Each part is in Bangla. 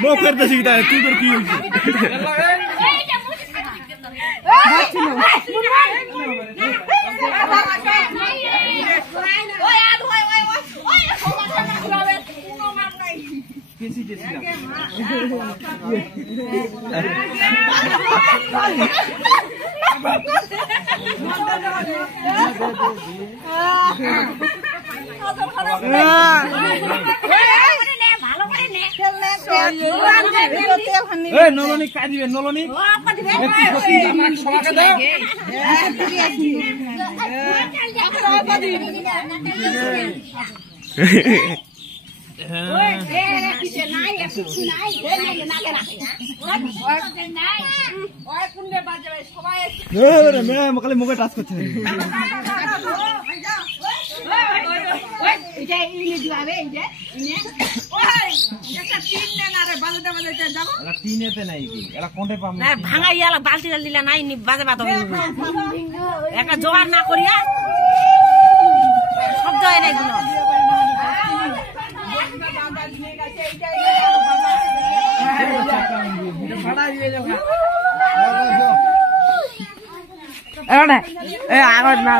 Mau kerja sih kita itu berkiu. noloni ka dibe noloni সবাকে দাও খালি মুখে টাচ করছে বালতি দিলে নাই বাজে বাদ একটা জোগাড় না করিয়া শব্দ হয় নাই কোনো আগত না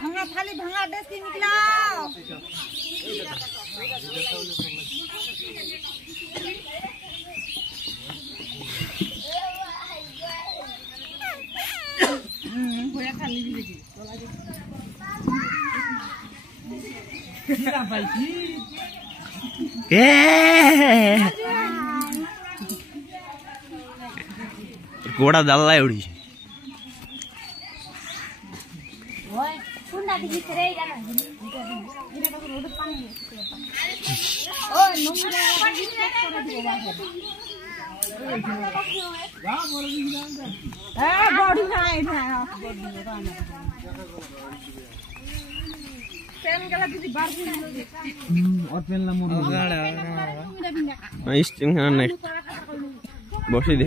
भांगा थाली भांगा डेस्क निकलाओ भैया खाली भी देखी घोड़ा डालला एवढी বসে দে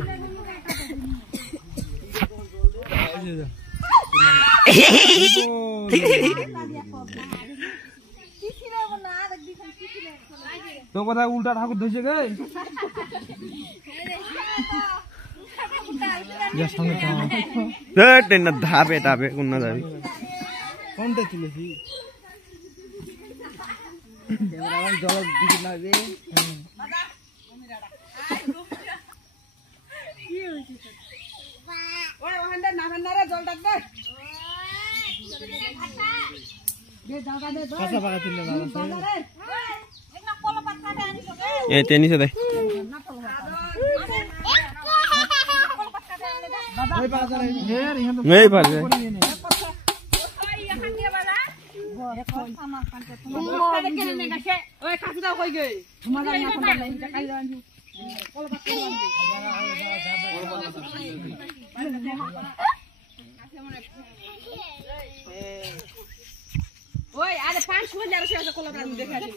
তো কথা উল্টা ঠাকুর ধরছে গে ধাপে ধাপে কোন যাবি কোনটা তুলেছি জল দিকে লাগবে টেনিস দে नहीं पार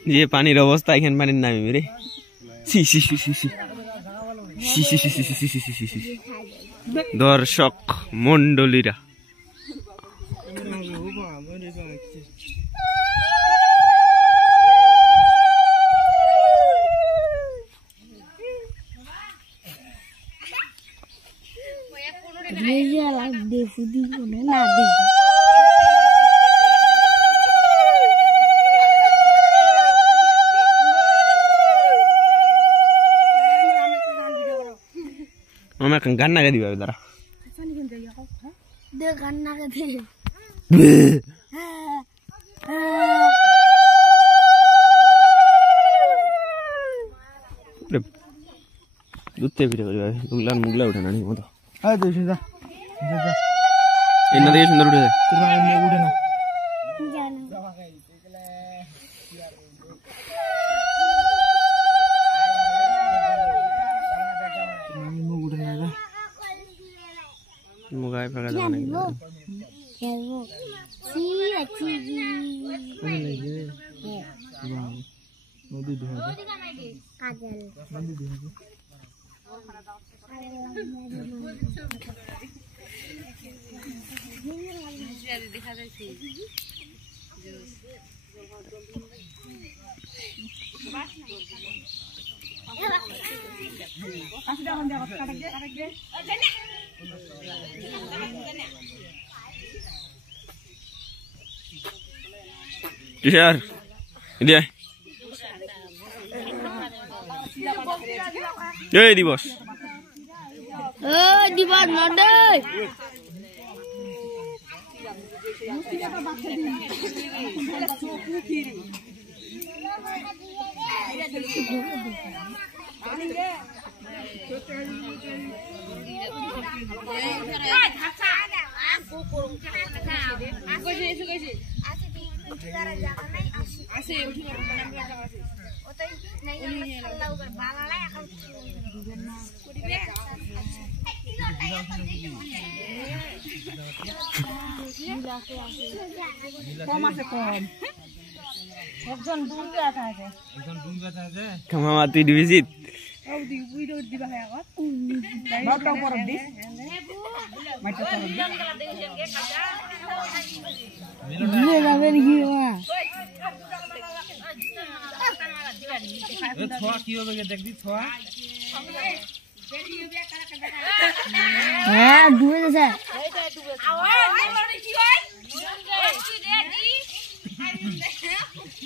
ये पानी अवस्था एखान पानी नामी मेरे सी सी सी सी सी सी सी सी सी सी सी सी सी दर्शक मंडलीरा मैं गाना का दिवा इधर दे गाना का दे दूते भी करियो उगलान मुगला उठाना नहीं मत आ दे जा जा इन दे सुंदर उठे तेरा में उठे ना मुगाई पकड़ लगाने के क्या वो सी अच्छी जी वाह नदी दिखा काजल नदी दिखा दिखा दे Tushar, ini ay. Hey, Dibos. Dibos nade. Kamu mati di visit.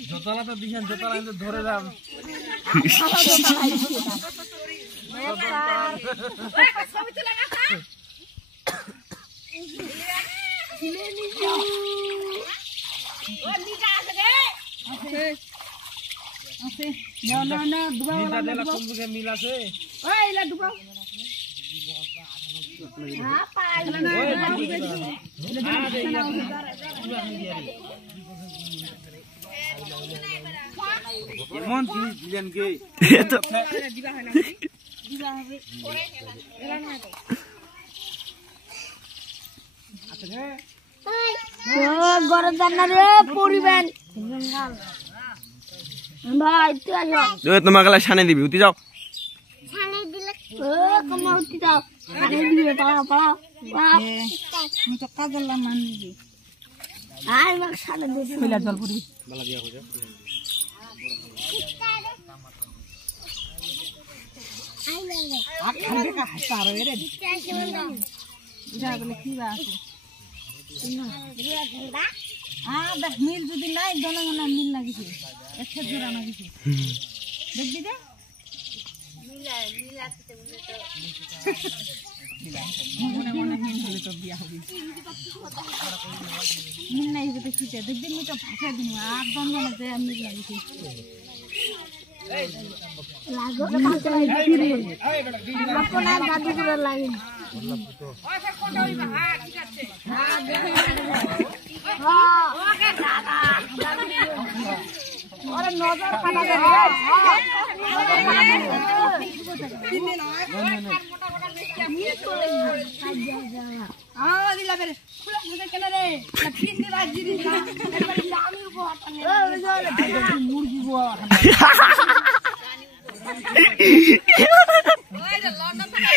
জতলা তো দিছেন জতলা কিন্তু ধরে যাম মিল আছে মন দিলেন কে Itu. গরম জানা রে পরিবেন ভাই তুই আসো তোমাকে গেলে ছানে দিবি উঠি যাও ছানে দিলে কমা উঠি যাও ছানে দিবে পাড়া পাড়া আমি তো কাজল মানবি মিল যদি নাই জনগণ মিল লাগিছে একশো জোড়া লাগিছে দেখবি দে মিল নাই হতে কি দেখবি আমি তো ভাষা দিন আর জনগণতে মিল লাগিছে লাগো আপনার দাদু করে লাগে আচ্ছা কোনটা হইবা হ্যাঁ ঠিক আছে হ্যাঁ ওকে দাদা ওরে নজর কাটা দে আ দিলা বেরে খুলা মনে কেন রে তিন দিন বাজিরি না একবারে আমি উপর মুরগি গো ওই যে লন্ডন থেকে